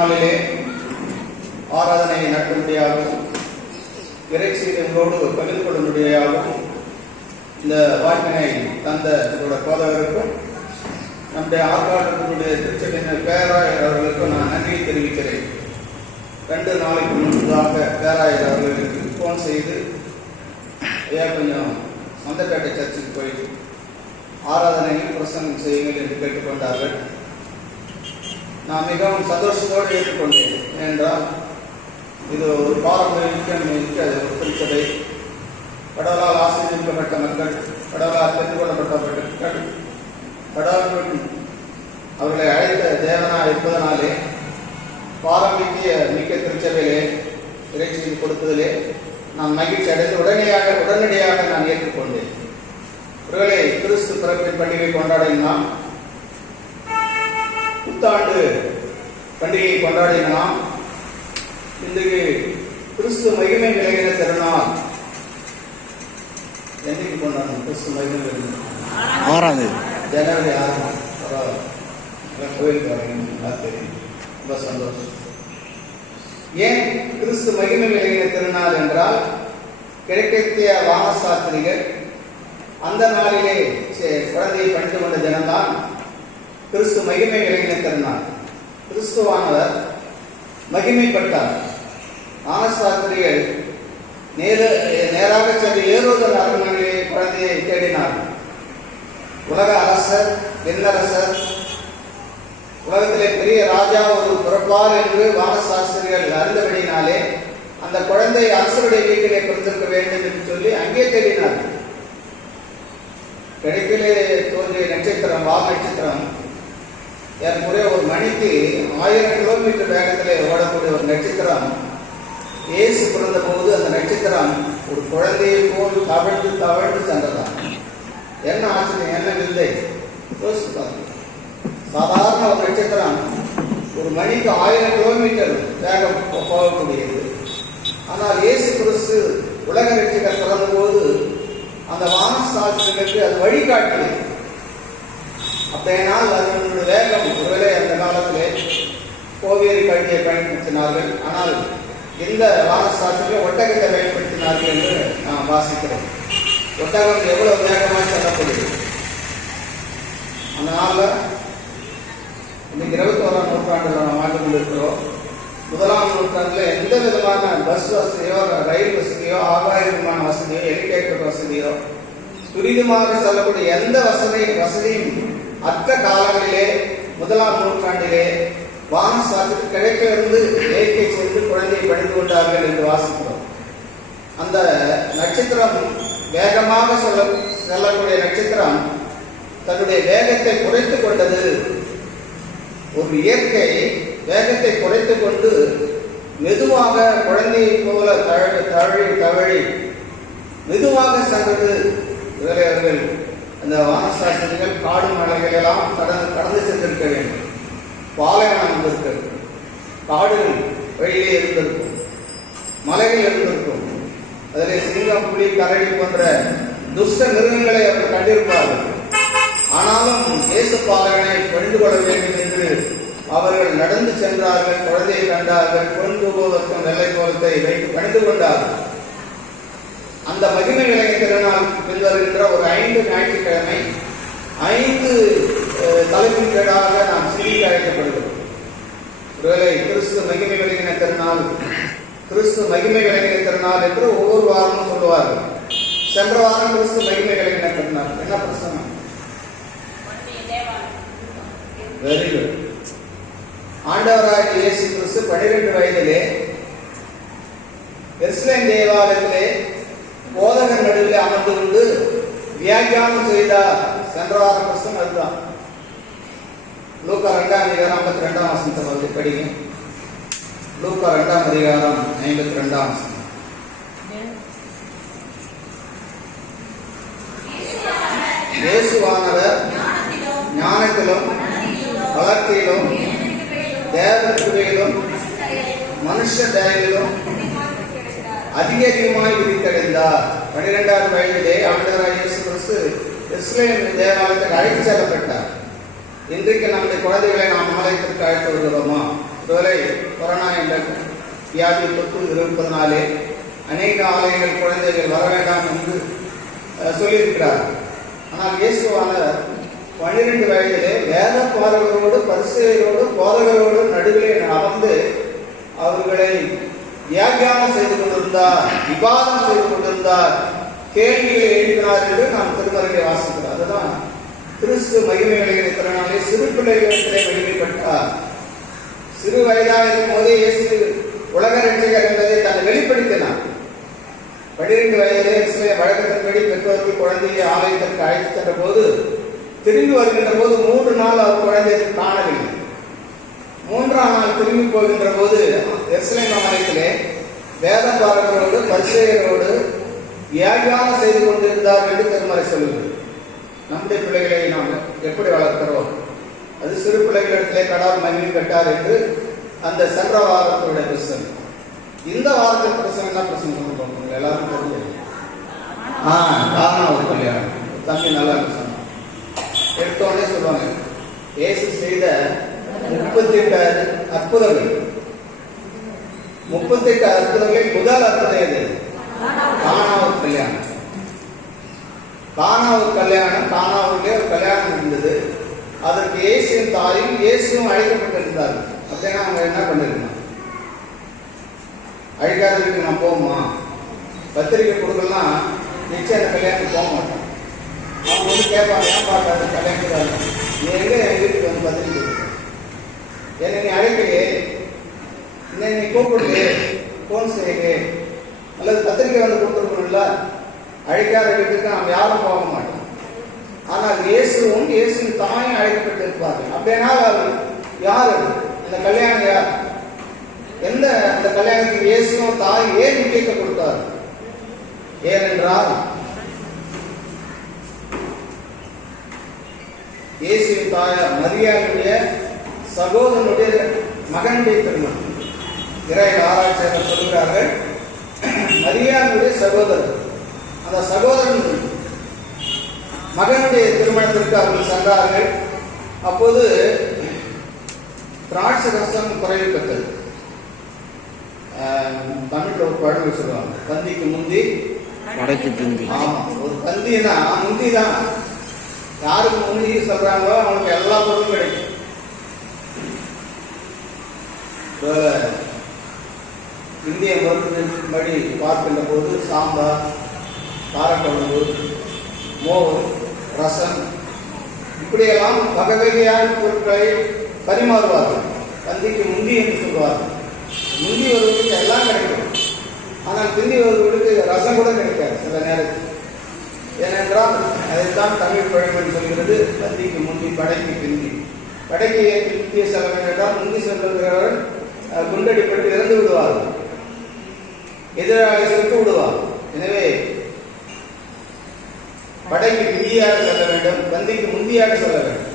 நாளிலே ஆராதனை நடக்கும்படியாகவும் இறைச்சியை உங்களோடு பகிர்ந்து கொள்ளும்படியாகவும் இந்த வாய்ப்பினை தந்த இதோட போதகருக்கும் நம்முடைய ஆர்ப்பாட்டத்தினுடைய திருச்சபையினர் பேராயர் அவர்களுக்கும் நான் நன்றியை தெரிவிக்கிறேன். 2 நாளைக்கு முன்பதாக பேராயர் அவர்களுக்கு ஃபோன் செய்து ஐயா கொஞ்சம் சந்தப்பேட்டை சர்ச்சுக்கு போய் ஆராதனையில் பிரசங்கம் செய்யுங்கள் என்று கேட்டுக்கொண்டார்கள். நான் மிகவும் சந்தோஷத்தோடு ஏற்றுக்கொண்டேன். ஏனென்றால் இது ஒரு பாரம்பரியம் மிக்க ஒரு திருச்சபை, கடவுளால் ஆசீர்வதிக்கப்பட்ட மக்கள், கடவுளால் தெரிந்து கொள்ளப்பட்ட மக்கள், கடவுள் அவர்களை அழைத்த தேவனா இருப்பதனாலே பாரம்பரிய மிக்க திருச்சபையிலே இறைச்சி கொடுத்ததிலே நான் மகிழ்ச்சி அடைந்து உடனடியாக நான் ஏற்றுக்கொண்டேன். ஒருவேளை கிறிஸ்து பிறப்பின் பண்டிகை கொண்டாடினால், புத்தாண்டு பண்டிகையை கொண்டாடினால், இன்றைக்கு கிறிஸ்து மகிமை விலகின திருநாள் என்னைக்கு கொண்டாடணும்? கிறிஸ்து மகிமை விலகின 6 ஜனவரி 6. கோயிலுக்கு வரீங்க தெரியும், ரொம்ப சந்தோஷம். ஏன் கிறிஸ்து மகிமை விலகின திருநாள் என்றால், கிழக்கத்திய வானசாஸ்திரிகள் அந்த நாளிலே குழந்தையை பணிந்து கொண்ட ஜனம்தான் கிறிஸ்து மகிமை விலகின திருநாள். கிறிஸ்துவானவர் மகிமைப்பட்டார். வானசாஸ்திரிகள் நேராக சென்று ஏரோது அரண்மனையிலே குழந்தையை தேடினார். உலக அரசர், விண்ணரசர், உலகத்திலே பெரிய ராஜா ஒரு பிறப்பார் என்று வானசாஸ்திரிகள் அறிந்தபடினாலே அந்த குழந்தை அரசருடைய வீட்டிலே பிறந்திருக்க வேண்டும் என்று சொல்லி அங்கே தேடினார்கள். கிழக்கிலே தோன்றிய நட்சத்திரம், வால் நட்சத்திரம், ஏறக்குறைய ஒரு மணிக்கு 1000 கிலோமீட்டர் வேகத்திலே ஓடக்கூடிய ஒரு நட்சத்திரம், இயேசு பிறந்த போது அந்த நட்சத்திரம் ஒரு குழந்தையை போல் தவழ்ந்து தவழ்ந்து சென்றதான். என்ன ஆச்சரியம், என்ன விந்தை! யோசித்து பாருங்க. சாதாரண ஒரு நட்சத்திரம் ஒரு மணிக்கு 1000 கிலோமீட்டர் வேகம் போகக்கூடியது. ஆனால் இயேசு கிறிஸ்து உலக ரட்சகர் பிறந்த போது அந்த வானசாஸ்திரிகளுக்கு அது வழிகாட்டியது. அப்படினால் அதனுடைய வேகம், ஒருவேளை அந்த காலத்திலே கோவேரி கல்வியை பயன்படுத்தினார்கள். ஆனால் இந்த வானசாஸ்திரிகள் ஒட்டகத்தை பயன்படுத்தினார்கள் என்று நாம் வாசிக்கிறோம். ஒட்டகம் எவ்வளவு வேகமாக செல்லப்படுது! அந்த நாளில் இன்னைக்கு 21ஆம் நூற்றாண்டில் நம்ம வாழ்ந்து கொண்டிருக்கிறோம். 1ஆம் நூற்றாண்டில் எந்த விதமான பஸ் வசதியோ, ரயில் வசதியோ, ஆகாய விமான வசதியோ, ஹெலிகாப்டர் வசதியோ, துரிதமாக செல்லக்கூடிய எந்த வசதியும் அற்ற காலங்களிலே 1ஆம் நூற்றாண்டிலே வானசாஸ்திரி கிழக்கிலிருந்து மேற்கே சென்று குழந்தையை பணிந்து கொண்டார்கள் என்று வாசிக்கிறோம். அந்த நட்சத்திரம் வேகமாக செல்லக்கூடிய நட்சத்திரம் தன்னுடைய வேகத்தை குறைத்துக் கொண்டது. ஒரு இயற்கை வேகத்தை குறைத்துக் கொண்டு மெதுவாக குழந்தையை போல தவழி மெதுவாக சென்றது. அவர்கள் அந்த வானசாஸ்திரிகள் காடு மலைகளெல்லாம் கடந்து சென்றிருக்க வேண்டும். பாலைவனம் இருந்திருக்கிறது, காடுகள் வழியிலே இருந்திருக்கும், மலைகள் இருந்திருக்கும். அதில் சிங்கம், புலி, கரடி போன்ற துஷ்ட மிருகங்களை அவர்கள் கண்டிருப்பார்கள். ஆனாலும் இயேசு பாலகனை பணிந்து கொள்ள வேண்டும் என்று அவர்கள் நடந்து சென்றார்கள். குழந்தையை கண்டார்கள். பொன்தூபத்தும் வெள்ளை கோலத்தை வைத்து பணிந்து கொண்டார்கள். அந்த மகிமை விலகின திருநாள் பின்வருகின்ற ஒரு 5 ஞாயிற்றுக்கிழமை 5 தலைப்பின் கீழாக நாம் சிறிய அழைக்கப்படுகிறோம். ஒருவேளை கிறிஸ்து மகிமை விலகின திருநாள், கிறிஸ்து மகிமை விலகின திருநாள் என்று ஒவ்வொரு வாரமும் சொல்லுவார்கள். சென்ற வாரம் கிறிஸ்து மகிமை விலகின திருநாள். என்ன பிரச்சனை? Very good. ஆண்டவராகிய இயேசு கிறிஸ்து 12 வயதிலே எருசலேம் தேவாலயத்திலே போதகர் நடுவில் அமர்ந்து கொண்டு வியாக்கியானம் செய்தார். சென்ற வாரம் பிரசங்கம் அதுதான். லூக்கா 2ஆம் அதிகாரம் 52ஆம் வசனத்தை படிங்க. லூக்கா 2ஆம் அதிகாரம் 52ஆம் வசனம். இயேசுவானவர் ஞானத்திலும் வளர்ச்சியிலும் தேவகிருபையிலும் மனுஷ தயவிலும் அதிகமாய் விரித்தடைந்தார். 12வது வயதிலே ஆண்டவராகிய இயேசு கிறிஸ்து எருசலேம் தேவாலயத்துக்கு அழைத்து செல்லப்பட்டார். இன்றைக்கு நம்முடைய குழந்தைகளை நாம் ஆலயத்திற்கு அழைத்து வருகிறோமா? ஒருவேளை கொரோனா என்ற வியாதி தொற்று இருப்பதனாலே அநேக ஆலயங்கள் குழந்தைகள் வர வேண்டாம் என்று சொல்லியிருக்கிறார். ஆனால் இயேசுவானவர் 12 வயதிலே வேத பாரகரோடு பரிசேயரோடு போதகரோடு நடுவிலே அமர்ந்து அவர்களை வியாக்கியானம் செய்து கொண்டிருந்தார், விவாதம் செய்து கொண்டிருந்தார், கேள்விகளை எழுப்பினார் என்று நாம் திருமறையை வாசிக்கிறோம். அதுதான் கிறிஸ்து மகிமை விளைவிக்கிறனாலே சிறு பிள்ளைகளிடத்திலே வெளிப்பட்டார். சிறு வயதாக இருக்கும் போதே இயேசு உலக ரட்சகர் என்பதை தன்னை வெளிப்படுத்தினார். 12 வயதிலே வழக்கத்தின்படி பெற்றோர்கள் குழந்தையை ஆலயத்திற்கு அழைத்து சென்ற போது திரும்பி வருகின்ற போது 3 நாள் அவர் குழந்தையை காணவில்லை. 3ஆம் நாள் திரும்பி போகின்ற போது எருசலேம் ஆலயத்திலே வேத பாரகரோடு பரிசேயரோடு வியாக்கியானம் செய்து கொண்டிருந்தார் என்று திருமறை சொல்லுகிறது. நம்முடைய பிள்ளைகளை நாம் எப்படி வளர்க்கிறோம்? அது சிறு பிள்ளைகளிடத்திலே கடார் மகிழ்ச்சி கட்டார் என்று அந்த சென்ற வாரத்துடைய பிரசங்கம். இந்த வாரத்தின் பிரசங்கம் என்ன பிரசங்கம் சொல்லுவாங்க எல்லாரும் தெரிஞ்சு காரணம் ஒரு கல்யாணம். தம்பி நல்லா சொன்னாங்க. எடுத்தோடனே சொல்லுவாங்க இயேசு செய்த 38 அற்புதங்கள். 38 அற்புதங்களில் முதல் அற்புதம் எது? கானாவூர் கல்யாணம். கானாவூர் கல்யாணம். கானாவூரிலே ஒரு கல்யாணம் இருந்தது. அதற்கு இயேசுவின் தாயும் இயேசுவும் அழைக்கப்பட்டிருந்தார்கள். அப்படின்னா அவங்க என்ன பண்ணிருக்கணும்? அழைக்காத வீட்டுக்கு நான் போகுமா, பத்திரிக்கை கொடுக்கலாம், நிச்சயம் அந்த கல்யாணத்துக்கு போக மாட்டேன். அவங்க வந்து கேட்பாங்க, ஏன் பார்க்காத கல்யாணத்துக்கு நீ எங்கே என் வீட்டுக்கு வந்து பத்திரிக்கை கொடுக்க? என்னை நீ அழைக்கலையே, இன்னும் நீ கூப்பிடுது, ஃபோன் செய்யலே, அல்லது பத்திரிக்கை வந்து கொடுத்துருக்கணும்ல. அழைக்காத வீட்டுக்கு நாம் யாரும் போக மாட்டோம். ஆனால் இயேசுவும் இயேசுவின் தாயும் அழைக்கப்பட்டு இருப்பார்கள். அப்படின்னா அவர் யார்? இந்த கல்யாணம் யார்? எந்த அந்த கல்யாணத்துக்கு இயேசுவும் தாய் ஏன் முக்கியத்துவம் கொடுத்தார்? ஏனென்றால் இயேசுவின் தாயார் மரியாளுடைய சகோதரனுடைய மகனுடைய திருமணம். இறை ஆராய்ச்சியாளர் சொல்கிறார்கள், மரியாளுடைய சகோதரர், அந்த சகோதரன் மகனுடைய திருமணத்திற்கு அவர்கள் சென்றார்கள். அப்போது திராட்சை ரசம் குறைவு பெற்றது. தமிழ்ல ஒரு பழமொழி சொல்லுவாங்க, பந்திக்கு முந்தி வடக்கு பிந்தி. ஆமா, ஒரு பந்தினா முந்தி தான். யாருக்கு முந்தி சொல்றாங்களோ அவங்களுக்கு எல்லா பொருளும் கிடைக்கும். இந்திய மருத்துவப்படி பார்க்கின்ற போது சாம்பார், காரக்குழம்பு, மோர், ரசம், இப்படியெல்லாம் வகை வகையான பொருட்களை பரிமாறுவார்கள். பந்திக்கு முந்தி என்று சொல்வார்கள். முந்தி வருவதற்கு எல்லாம் கிடைக்கும், ஆனால் பிந்தி வருவதற்கு ரசம் கூட கிடைக்காது சில நேரத்தில். ஏனென்றால் அதைத்தான் தமிழ் பழமொழி சொல்கிறது, பந்திக்கு முந்தி படைக்கு பிந்தி. படைக்கு பிந்திய செல்ல என்றால் முந்தி செல்லுகிறவர்கள் குண்டடிப்பட்டு இறந்து விடுவார்கள், எதிராளி சென்று விடுவார். எனவே படைக்கு பிந்தியாக செல்ல வேண்டும், பந்திக்கு முந்தியாக செல்ல வேண்டும்.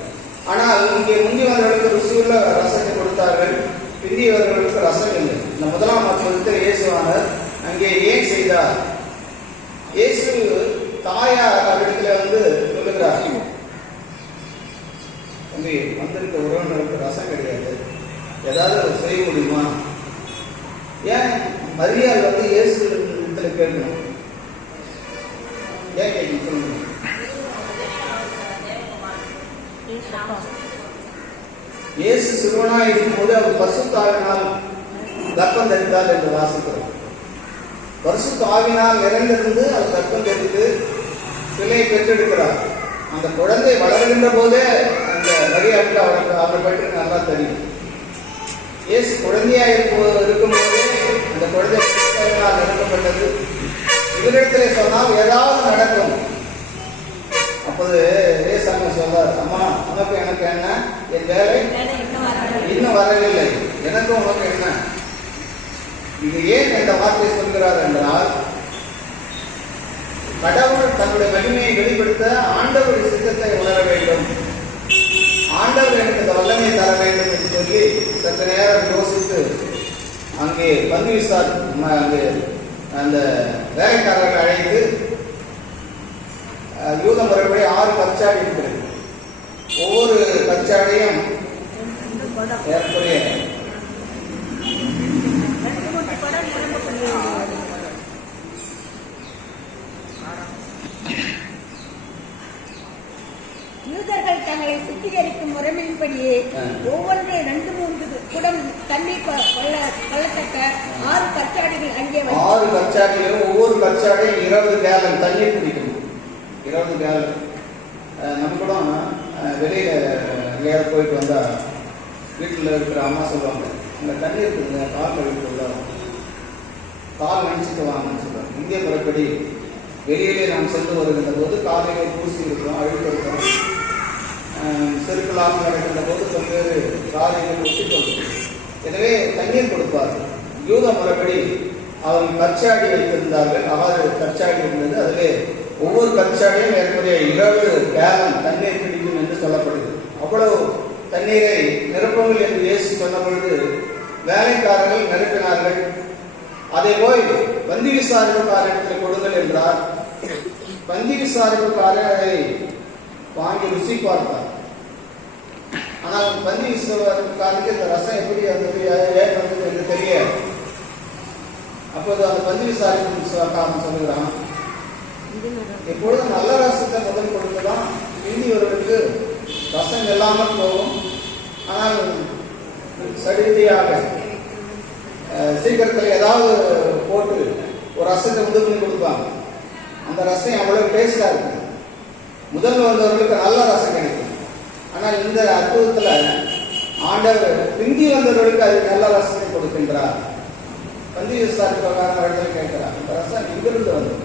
ஆனால் இங்கே முந்தியவர்களுக்கு ருசியுள்ள ரசத்தை கொடுத்தார்கள், பிந்தியவர்களுக்கு ரசம் இல்லை. இந்த முதலாம் அற்புதத்தை இயேசுவானவர் அங்கே ஏன் செய்தார்? இயேசு தாயார் அவரிடத்துல வந்து சொல்லுகிறார், தம்பி வந்திருக்க உறவினருக்கு ரசம் கிடையாது, ஏதாவது செய்ய முடியுமா? ஏன் மரியாள் வந்து இயேசு இடத்துல கேட்கணும்? ஏன் கேட்கணும் சொல்லுங்க. இயேசு சிறுவனா இருக்கும்போது அவர் பரிசுத்த ஆவியினால் கர்ப்பம் தரித்தார் என்று வாசிக்கிறோம். பரிசுத்த ஆவியினால் நிறைந்திருந்து அவர் கர்ப்பம் தரித்து பிள்ளையை பெற்றெடுக்கிறார். அந்த குழந்தை வளர்கின்ற போதே அந்த மரியாளுக்கு அவரை பற்றி நல்லா தெரியும். இயேசு குழந்தையா இருக்கும்போதே அந்த குழந்தை நிரப்பப்பட்டது. இவரிடத்திலே சொன்னால் ஏதாவது நடக்கும். அப்போது ஏசாமி சொல்றார், அம்மா உனக்கு எனக்கு என்ன, என் வேலை இன்னும் வரவில்லை, எனக்கும் உனக்கு என்ன. இது ஏன் இந்த வார்த்தை சொல்கிறார் என்றால், கடவுள் தன்னுடைய மகிமையை வெளிப்படுத்த ஆண்டவருடைய சித்தத்தை உணர வேண்டும், ஆண்டவர் எனக்கு இந்த வல்லமை தர வேண்டும் என்று சொல்லி சற்று நேரம் யோசித்து அங்கே பந்துவிசார் அங்கே அந்த வேலைக்காரர்கள் அழைத்து யூத முறைப்படி 6 கச்சாடி இருக்கிறது. ஒவ்வொரு கச்சாடியும் ஏறக்குறைய கச்சாடியிலும் ஒவ்வொரு கச்சாடியும் 20 கேலன் தண்ணீர் குடிக்கணும். 20 கேலன். நம்ம கூட வெளியில எங்கேயாவது போயிட்டு வந்தா வீட்டில் இருக்கிற அம்மா சொல்லுவாங்க, அங்கே தண்ணி இருக்குதுங்க, கால் கழுவிட்டு உள்ள கால் நினைச்சிட்டு வாங்கன்னு சொல்லுவாங்க. இந்திய முறைப்படி வெளியிலே நாம் சென்று வருகின்ற போது காலையிலே பூசி இருக்கிறோம், அழுக்கு இருக்கிறோம், செருக்கலாக நடக்கின்ற போது பல்வேறு காலையில் ஒட்டிக்கொள்ளும். எனவே தண்ணீர் கொடுப்பார்கள். யூத முறைப்படி அவர்கள் கச்சாடி வைத்திருந்தார்கள். 6 கச்சாடி இருந்தது. அதிலே ஒவ்வொரு கச்சாடியும் ஏற்படைய 20 கேலன் தண்ணீர் பிடிக்கும் என்று சொல்லப்படுகிறது. அவ்வளவு தண்ணீரை நிரப்புங்கள் என்று இயேசு சொன்ன பொழுது வேலைக்காரர்கள் நிரப்பினார்கள். அதை போய் பந்தி விசாரிப்புக்காரத்தில் கொடுங்கள் என்றார். பந்தி விசாரிப்புக்காரர் அதை வாங்கி ருசி பார்த்தார். ஆனால் பந்தி விசாரிப்புக்காரருக்கு இந்த ரசம் எப்படி ஏற்படுறது என்று தெரியாது. அப்போது அந்த பந்தி விசாரிப்பு சொல்லுகிறான், எப்பொழுதும் நல்ல ரசத்தை முதல் கொடுத்துதான் இந்தியவர்களுக்கு ரசம் இல்லாமல் போகும். ஆனால் சடிதியாக சீக்கிரத்தில் ஏதாவது போட்டு ஒரு ரசத்தை முதல் கொடுப்பாங்க. அந்த ரசம் அவ்வளவு டேஸ்டா இருக்கு. முதல் வந்தவர்களுக்கு நல்ல ரசம் கிடைக்கும். ஆனால் இந்த அற்புதத்துல ஆண்டவர் பிந்தி வந்தவர்களுக்கு அது நல்ல ரசத்தை கொடுக்கின்றார். பந்தி விசாரிப்பவர்கள் கேட்கிறார், இந்த ரசம் இங்கிருந்து வந்தது,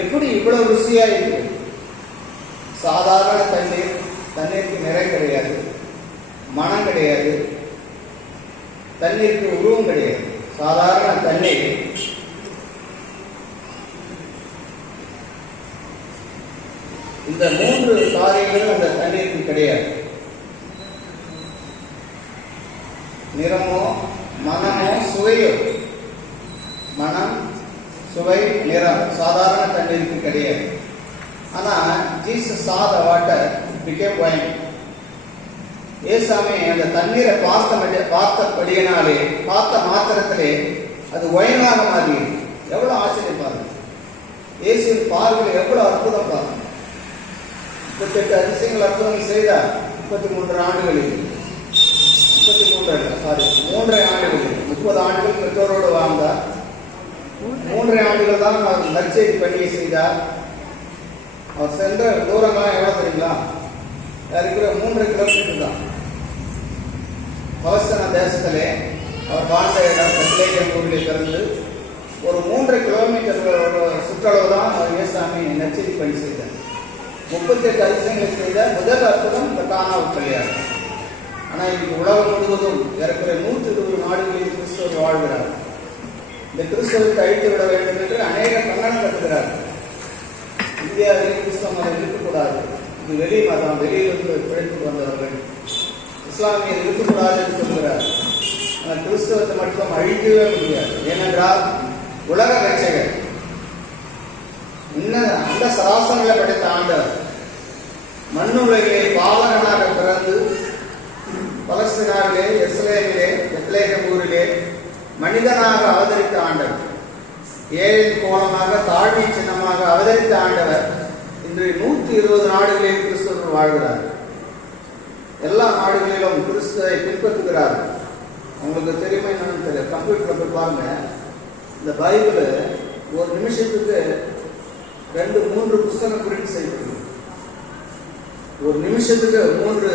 எப்படி இவ்வளவு ருசியா இருக்கு? சாதாரண தண்ணீருக்கு நிறை கிடையாது, மனம் கிடையாது, தண்ணீருக்கு உருவம் கிடையாது. சாதாரண தண்ணீர். இந்த 3 காரியங்களும் அந்த தண்ணீருக்கு கிடையாது. நிறமோ மனமோ சுவையோ, மனம் சுவை நிறம் சாதாரண தண்ணீருக்கு கிடையாது. ஆனா Jesus saw the water became wine. ஏசாமி அந்த தண்ணீரை பார்த்தபடியினாலே, பார்த்த மாத்திரத்திலே அது ஒயினாக மாறி. எவ்வளவு ஆச்சரியம் பாருங்க. இயேசுவின் பார்வையில் எவ்வளவு அற்புதம் பாருங்க. 38 அதிசயங்கள் அற்புதங்கள் செய்தார் 33 ஆண்டுகளில். 3 ஆண்டுகளில் 30 ஆண்டுகள் பெற்றோரோடு வாழ்ந்தார். 3 ஆண்டுகள் தான் அவர் நற்செய்தி பணியை செய்தார். அவர் சென்ற தூரங்கள்லாம் எவ்வளவு தெரியுங்களா? இருக்கிற 3 கிலோமீட்டர் தான். பலஸ்தீன தேசத்திலே அவர் வாழ்ந்த இடம் பெத்லகேம் ஊரில் பிறந்து ஒரு 3 கிலோமீட்டர் சுற்றளவு தான் அவர் இயேசாமி நற்செய்தி பணி செய்தார். 38 அதிசயங்களை செய்த முதல் அற்புதம் இந்த கானாவுக்கு கல்யாணம். ஆனால் இன்னைக்கு உலகம் முழுவதும் இருக்கிற 120 நாடுகளில் கிறிஸ்தவர் வாழ்கிறார். இந்த கிறிஸ்தவத்தை அழித்து விட வேண்டும் என்று அநேக கங்கணம் கட்டுகிறார்கள். இந்தியாவில் கிறிஸ்தவ மதம் இருக்கக்கூடாது, இது வெளி மதம், வெளியிலிருந்து பிழைத்து வந்தவர்கள், இஸ்லாமியர் இருக்கக்கூடாது என்று சொல்கிறார். ஆனால் கிறிஸ்தவத்தை மட்டும் அழிக்கவே முடியாது. ஏனென்றால் உலக ரட்சகர் இன்னும் அந்த சராசரங்களை படைத்த ஆண்டவர் மண்ணுலகிலே பாலகனாக பிறந்து பலஸ்தீனாவிலே, எருசலேமிலே, பெத்லகேம் ஊரிலே மனிதனாக அவதரித்த ஆண்டவர், ஏழின் கோலமாக தாழ்மை சின்னமாக அவதரித்த ஆண்டவர் இன்று 120 நாடுகளில் கிறிஸ்தவர்கள் வாழ்கிறார். எல்லா நாடுகளிலும் கிறிஸ்துவை பின்பற்றுகிறார். உங்களுக்கு தெரியுமா என்னன்னு தெரியல, கம்ப்யூட்டர்ல போய் பாருங்க. இந்த பைபிள் ஒரு நிமிஷத்துக்கு 2-3 புத்தகம் பிரிண்ட் செய்யப்படுது. ஒரு நிமிஷத்துக்கு 3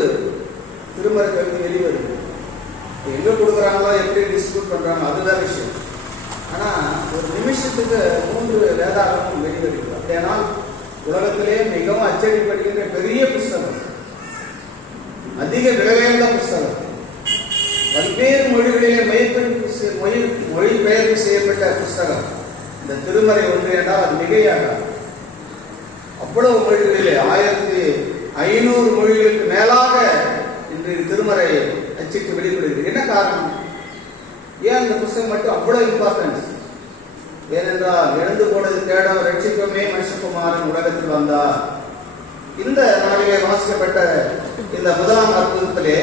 திருமறை கல்வி வெளிவருது. எங்க கொடுக்குறாங்களோ, எப்படி டிஸ்ட்ரிபியூட் பண்றாங்களோ அதுதான் விஷயம். ஆனா ஒரு நிமிஷத்துக்கு 3 வேதாகமும் வெளிவருது. அப்படியானால் உலகத்திலே மிகவும் அச்சடிப்படுகின்ற பெரிய புஸ்தகம், அதிக விலையுள்ள புஸ்தகம், பல்வேறு மொழிகளிலே மொழிபெயர்ப்பு செய்யப்பட்ட புஸ்தகம் இந்த திருமறை ஒன்று என்றால் அது மிகையாக. அவ்வளவு மொழிகளிலே 1500 மொழிகளுக்கு மேலாக இன்று திருமறை அச்சிட்டு வெளிப்படுகிறது. என்ன காரணம்? ஏன் இந்த புஸ்தகம் மட்டும் அவ்வளவு இம்பார்ட்டன்ஸ்? ஏனென்றால் எழுந்து போனது தேடம் ரட்சிப்பமே மனுஷகுமாரன் உலகத்தில் வந்தார். இந்த நாளிலே வாசிக்கப்பட்ட இந்த முதலாம் அற்புதத்திலே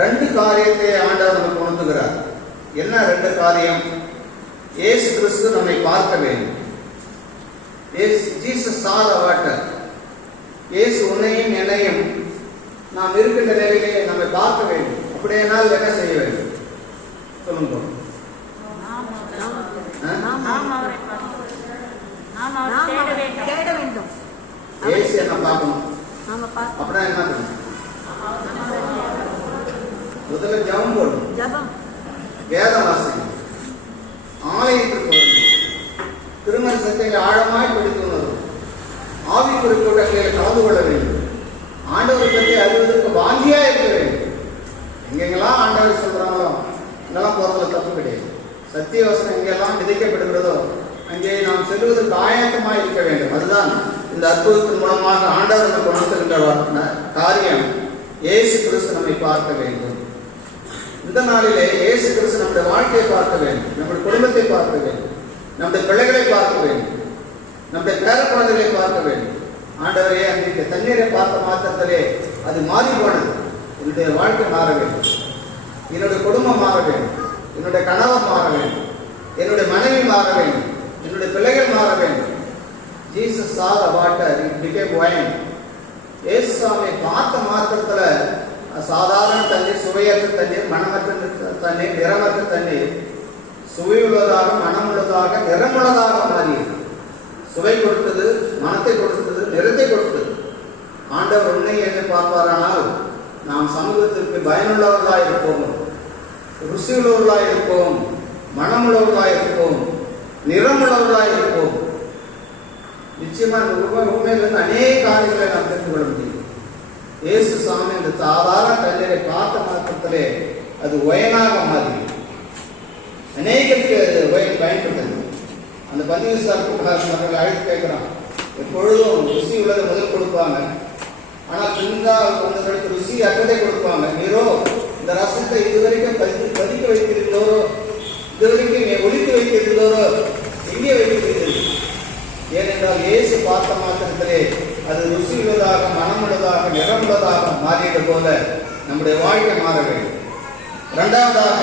2 காரியத்தை ஆண்டவர் நமக்கு உணர்த்துகிறார். என்ன 2 காரியம்? இயேசு கிறிஸ்து நம்மை பார்க்க வேண்டும். Jesus saw the water. இயேசு உன்னையும் என்னையும் நாம் இருக்கின்ற நிலையிலே நம்மை பார்க்க வேண்டும். அப்படியானால் என்ன செய்ய வேண்டும்? சொல்லுங்க. நாம் தேட வேண்டும். இயேசுவை நாம் பார்க்கணும். அப்படின்னா என்ன பண்ணணும்? முதல்ல ஜெபம் போடணும், வேதம் வாசிக்கணும், ஆலயத்திற்கு வரணும், திருமண சத்தைகளை ஆழமாய் படித்து உணரும், ஆவிக்குரிய கூட்டங்களில் கலந்து கொள்ள வேண்டும், ஆண்டவரை பற்றி அறிவதற்கு வாஞ்சியா இருக்க வேண்டும். எங்கெங்கெல்லாம் ஆண்டவர் சொல்றாங்களோ அங்கெல்லாம் போறதுல தப்பு கிடையாது. சத்திய வசனம் எங்கெல்லாம் விதைக்கப்படுகிறதோ அங்கே நாம் செல்வதற்கு ஆயத்தமாக இருக்க வேண்டும். அதுதான் இந்த அற்புதத்தின் மூலமாக ஆண்டவர் நமக்கு உணர்த்துகின்ற காரியம். இயேசு கிறிஸ்து நம்மை பார்க்க வேண்டும். இந்த நாளிலே இயேசு கிறிஸ்து நம்முடைய வாழ்க்கையை பார்க்க வேண்டும், நம்முடைய குடும்பத்தை பார்க்க வேண்டும், நம்முடைய பிள்ளைகளை பார்க்க வேண்டும், நம்முடைய பேர குழந்தைகளை பார்க்க வேண்டும். ஆண்டவரே, அன்றைக்கு தண்ணீரை பார்த்த மாத்திரத்திலே அது மாறி போனது. என்னுடைய வாழ்க்கை மாற வேண்டும், என்னுடைய குடும்பம் மாற வேண்டும், என்னுடைய கணவர் மாற வேண்டும், என்னுடைய மனைவி மாற வேண்டும், என்னுடைய பிள்ளைகள் மாற வேண்டும். Jesus saw the water, it became wine. இயேசு சாமியை பார்த்த மாத்திரத்துல சாதாரண தண்ணீர், சுவையற்ற தண்ணீர், மனமற்ற தண்ணீர், நிறமற்ற தண்ணீர் சுவையுள்ளதாக, மனமுள்ளதாக, நிறமுள்ளதாக மாறியது. சுவை கொடுத்தது, மனத்தை கொடுத்தது, நிறத்தை கொடுத்தது. ஆண்டவர் உன்னை என்று பார்ப்பாரானால் நாம் சமூகத்திற்கு பயனுள்ளவர்களாக இருப்போம், ருசியுள்ளவர்களாக இருப்போம், மனமுள்ளவர்களாக இருப்போம், நிறமுள்ளவர்களாக இருப்போம். நிச்சயமா இந்த உண்மையிலிருந்து அநேக காரியங்களை நாம் தெரிந்து கொள்ள முடியும். இயேசு சாமி இந்த சாதாரண தண்ணீரை பார்த்த மாத்திரத்திலே அது ஒயனாக மாறி அநேகருக்கு ஒயன் பயன்பட்டது. அந்த பதிவுசார் கூட்டாளர்கள் அழைத்து கேட்கிறான், எப்பொழுதும் ருசி உள்ளதை முதல் கொடுப்பாங்க, ஆனால் பின்னால் வந்தவர்களுக்கு ருசி அற்றதை கொடுப்பாங்க. நீரோ இந்த ரசத்தை இதுவரைக்கும் பதிக்க வைத்திருந்தோரோ, இதுவரைக்கும் ஒழித்து வைத்திருந்தோரோ, எங்கே வைத்திருந்தது? ஏனென்றால் இயேசு பார்த்த மாத்திரத்திலே அது ருசி உள்ளதாக, மனமுள்ளதாக, நிறமுள்ளதாக மாறியது போல நம்முடைய வாழ்க்கை மாற வேண்டும். இரண்டாவதாக,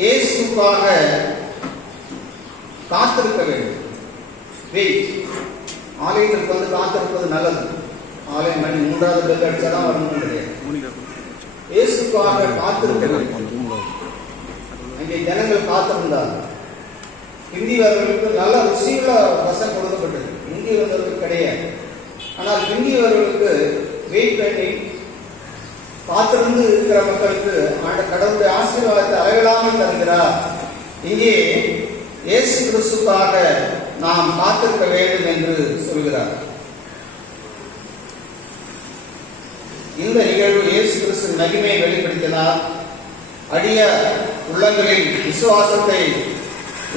இயேசுக்காக காத்திருக்க வேண்டும். வெயிட். ஆலயத்திற்கு வந்து காத்திருப்பது நல்லது. ஆலயம் மணி 3வது பெல் அடிச்சாதான் வரணும் கிடையாது. இயேசுக்காக காத்திருக்க வேண்டும். அங்கே ஜனங்கள் காத்திருந்தார். ஹிந்தி வரவர்களுக்கு நல்ல ருசியுள்ள ரசம் கொடுக்கப்பட்டது, ஹிந்தி வந்தவர்களுக்கு கிடையாது. ஆனால் ஹிந்தி வரவர்களுக்கு வெயிட் பண்ணி காத்திருந்து இருக்கிற மக்களுக்கு கடவுளுடைய ஆசீர்வாதத்தை அளவிடாமல் தருகிறார். இங்கே இயேசு கிறிஸ்துக்காக நாம் காத்திருக்க வேண்டும் என்று சொல்கிறார். இந்த நிகழ்வு இயேசு கிறிஸ்து மகிமையை வெளிப்படுத்தினார். அடிய உள்ளங்களில் விசுவாசத்தை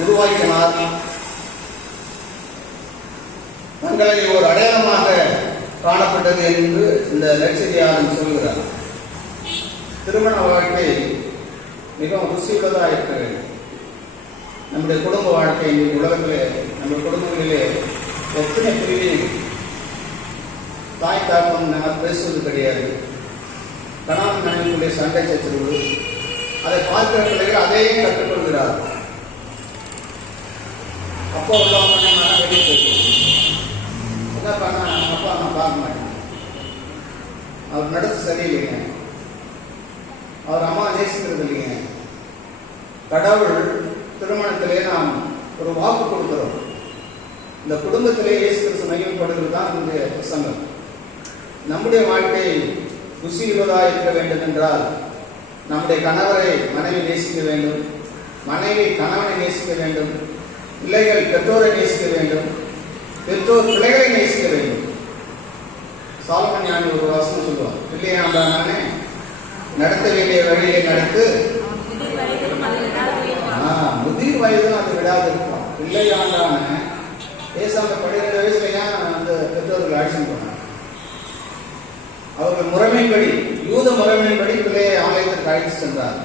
உருவாக்கினார். தங்களை ஒரு அடையாளமாக காணப்பட்டது என்று இந்த நற்செய்தியாளர் சொல்கிறார். திருமண வாழ்க்கை மிகவும் ருசியுள்ளதாக இருக்க வேண்டும். நம்முடைய குடும்ப வாழ்க்கை உலகத்திலே, நம்ம குடும்பங்களிலே எத்தனை பிரிவு, தாய் தாக்கம் நம்ம பேசுவது கிடையாது, கணவன் மனைவிக்குள்ளே சண்டை சச்சரவு, அதை பார்க்கிற பிள்ளைகள் அதையும் கற்றுக்கொள்கிறார். அப்பா உள்ளவங்க வெளியே போயிட்டு என்ன பண்ண, அப்பா நான் பார்க்க மாட்டேன், அவர் நடத்து சரியில்லைங்க, அவர் அம்மா நேசிக்கிறது இல்லைங்க. கடவுள் திருமணத்திலே நாம் ஒரு வாக்கு கொடுக்கிறோம். இந்த குடும்பத்திலே இயேசு கிறிஸ்து மகிமைப்படுகிறது தான் இந்த பிரசங்கம். நம்முடைய வாழ்க்கை ருசியுள்ளதாக இருக்க வேண்டும் என்றால் நம்முடைய கணவரை மனைவி நேசிக்க வேண்டும், மனைவி கணவனை நேசிக்க வேண்டும், பிள்ளைகள் பெற்றோரை நேசிக்க வேண்டும், பெற்றோர் பிள்ளைகளை நேசிக்க வேண்டும். சாலமன் ஞானி ஒரு வசனம் சொல்லுவார், பிள்ளையாண்டானே நடத்த வேண்டிய வழியை நடத்து, முதிர் வயதும் அது விடாது இருக்கும். பிள்ளையாண்டான பேசாம 12 வயசுல ஏன் அந்த பெற்றோர்கள் அழைச்சிட்டு போனாங்க? அவர்கள் முறைமைப்படி, யூத முறைமைப்படி பிள்ளையை ஆலயத்திற்கு அழைத்து சென்றார்.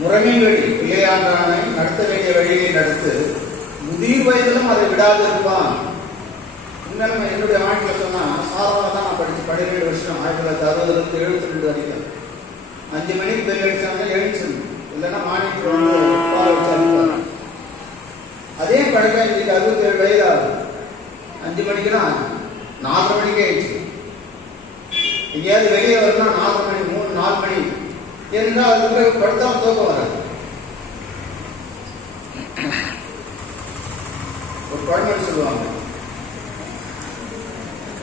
முறைமைப்படி பிள்ளையாண்டானை நடத்த வேண்டிய வழியை நடத்து, முதிர் வயதிலும் அதை விடாது இருப்பான். இன்னும் என்னுடைய வாழ்க்கையில் சொன்னா, சாதாரண தான் நான் படிச்சு 12 வருஷம் 1960 72 வரைக்கும் 5 மணிக்கு பெல் அடிச்சாங்க எழுச்சிருந்தேன், இல்லைன்னா மாநில அதே பழக்கம். இன்னைக்கு 67 வயது ஆகுது. 5 மணிக்குன்னா 4:30 மணிக்கே ஆயிடுச்சு. எங்கேயாவது வெளியே வரலாம் 4 மணி 3-4 மணி, ஏனென்றால் அதுக்கு படுத்தாம தூக்கம் வராது. ஒரு பழமொழி சொல்லுவாங்க,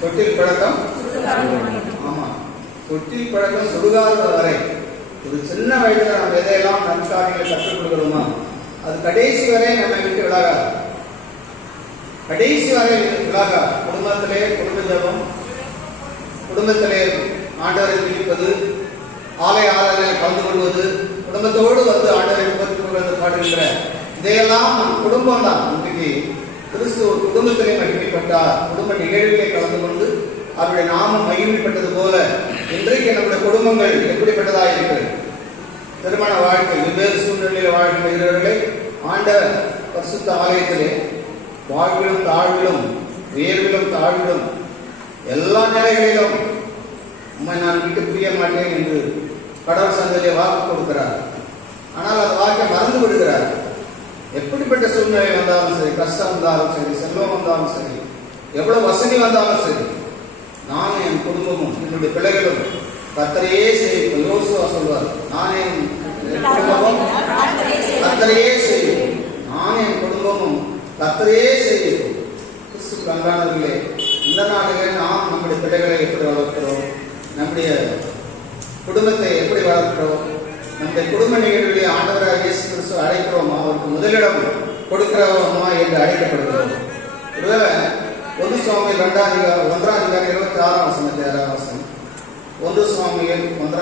தொட்டில் பழக்கம், ஆமா, தொட்டில் பழக்கம் சுடுகாடு வரை. ஒரு சின்ன வயதுல நம்ம எதையெல்லாம் நற்காரியங்களை கற்றுக் கொடுக்கிறோமோ அது கடைசி வரை நம்ம விட்டு விலகாது. கடைசி வரை விலகா. குடும்பத்திலே குடும்ப ஜபம், குடும்பத்திலே ஆண்டவரை துதிப்பது, ஆலய ஆராதனையில் கலந்து கொள்வது, குடும்பத்தோடு வந்து ஆண்டவரை துதிப்பது பாடுகின்ற இதையெல்லாம் நம் குடும்பம் தான். இன்றைக்கு கிறிஸ்து ஒரு குடும்பத்திலே மகிமைப்பட்டார். குடும்ப நிகழ்விலே கலந்து கொண்டு அவருடைய நாமம் மகிமைப்பட்டது போல இன்றைக்கு நம்முடைய குடும்பங்கள் எப்படிப்பட்டதாக இருக்கிறது? திருமண வாழ்க்கை, வெவ்வேறு சூழ்நிலையில் வாழ்கிறவர்களை ஆண்டவர் பரிசுத்த ஆலயத்திலே வாழ்விலும் தாழ்விலும் உயர்விலும் தாழ்விலும் எல்லா நிலைகளிலும் உண்மை நான் விட்டு பிரிய மாட்டேன் என்று கடவுள் சந்தையிலே வாக்கு கொடுக்கிறார். ஆனால் அந்த வாக்கை மறந்து விடுகிறார். எப்படிப்பட்ட சூழ்நிலை வந்தாலும் சரி, கஷ்டம் வந்தாலும் சரி, செல்வம் வந்தாலும் சரி, எவ்வளவு வசதி வந்தாலும் சரி, நானும் என் குடும்பமும் என்னுடைய பிள்ளைகளும் கர்த்தரையே செய்யும். யோசுவா சொல்வார், நானே என் குடும்பமும் கர்த்தரையே செய்யும், நானும் என் குடும்பமும் கர்த்தரையே செய்யும். கிறிஸ்து அன்பானவர்களே, இந்த நாளிலே நாம் நம்முடைய பிள்ளைகளை எப்படி வளர்க்கிறோம், நம்முடைய குடும்பத்தை எப்படி வளர்க்கிறோம், நம்முடைய குடும்ப நிகழ்வுடைய ஆண்டவராக இயேசு கிறிஸ்து அழைக்கிறோமா, அவருக்கு முதலிடம் கொடுக்கிறோமா என்று அழைக்கப்படுகிறோம். ஒருவேளை 1 சாமுவேல் 1 26 1 சாமுவேல் 1